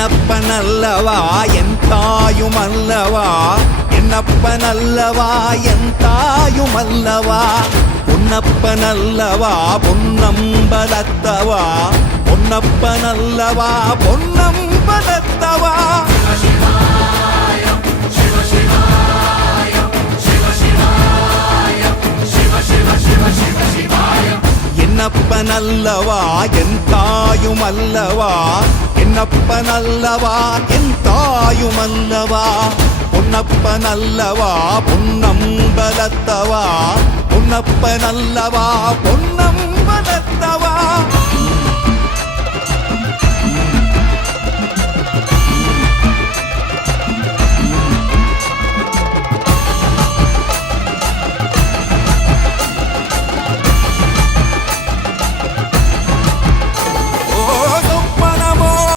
என்னப்பனல்லவா என் தாயுமல்லவா, என்னப்பனல்லவா என் தாயுமல்லவா, பொன்னப்பனல்லவா பொன்னம்பலத்தவா, பொன்னப்பனல்லவா பொன்னம்பலத்தவா. என்னப்பனல்லவா என் தாயுமல்லவா, என்னப்பனல்லவா என் தாயுமல்லவா, பொன்னப்பனல்லவா பொன்னம்பலத்தவா, பொன்னப்பனல்லவா பொன்னம்பலத்தவா.